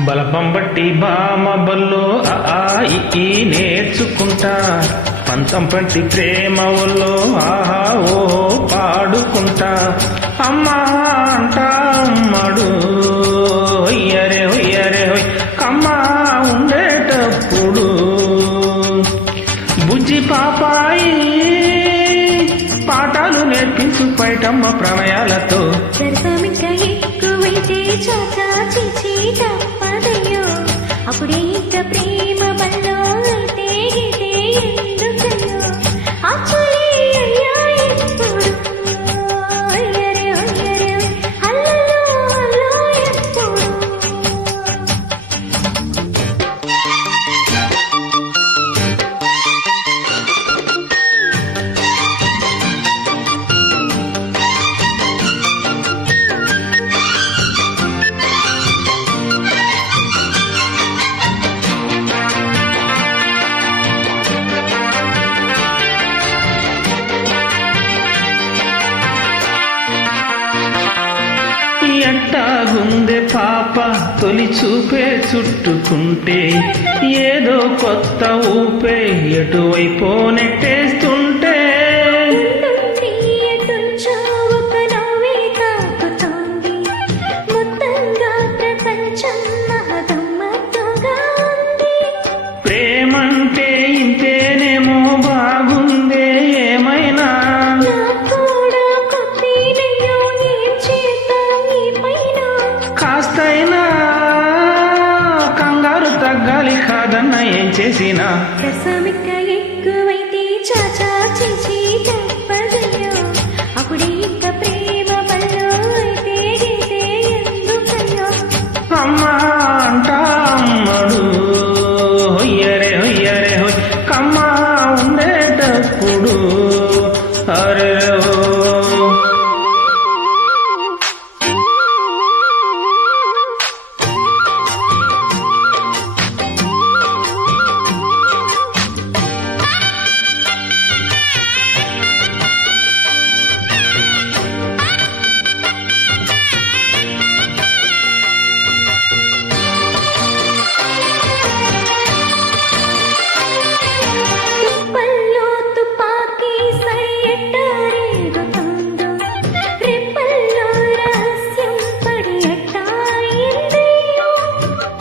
బలపం బట్టి బామ బల్లో ఈ నేర్చుకుంటా పంతం పంటి ప్రేమ వల్లో ఆహా ఓహో పాడుకుంటా అమ్మా అంటా అమ్మడు హొయ్యరే హొయ్యరే హొయ్ కమ్మా ఉండేటప్పుడు బుజ్జి పాపాయి పాఠాలు నేర్పించు పైటమ్మ ప్రణయాలతో ఎక్కువైతే చాచా చిచి తప్పదయ్యో అప్పుడే ఇంత ప్రేమ బల్లో అయితే గిటే ఎందుకయ్యో అచ్చులే అయ్యా ఎప్పుడు అయ్యరే అయ్యరే అల్లల్లో అల్లో ఎప్పుడు ఎట్టాగుందే పాప తొలి చూపే చుట్టుకుంటే ఏదో కొత్త ఊపే ఎటువైపో నెట్టేస్తుంటే ప్రేమంటే ఇంతేనేమో బాగుందే ఏమైనా కాస్తైనా కంగారు తగ్గాలి కాదన్న ఏం చేసినా ఎక్కువైతే చాచా చేసి తప్పదయ్యో అప్పుడే ఇంకా ప్రేమ బల్లో అయితే గిటే ఎందుకయ్యో అమ్మా అంటా అమ్మడు హొయ్యరే హొయ్యరే హొయ్ కమ్మా ఉండేటప్పుడు అరే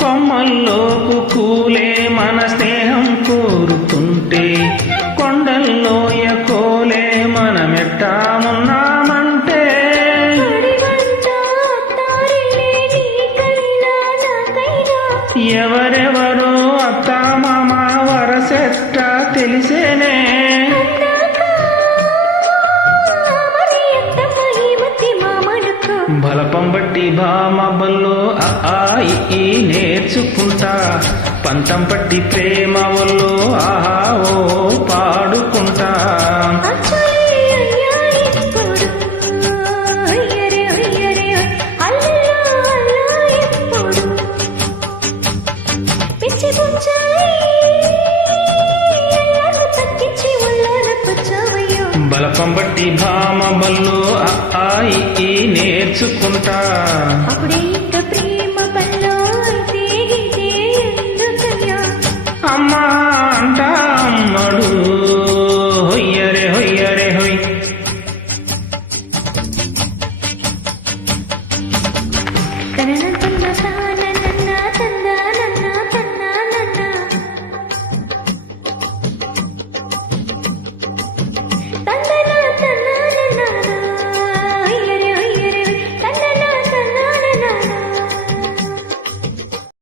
కొమ్మల్లోకు కూలే మన స్నేహం కోరుతుంటే కొండల్లోయ కోలే మనమెట్టా ఉన్నామంటే ఎవరెవరో అత్తా మామ వరసెట్టా తెలిసేనే బలపం బట్టి భామ బల్లో ఈ నేర్చుకుంటా పంతం పట్టి ప్రేమ వల్లో ఆహా ఓ పాడుకుంటా బలపం బట్టి భామ బల్లో ఈ నేర్చుకుంటా అప్పుడే ఇంకా ప్రేమ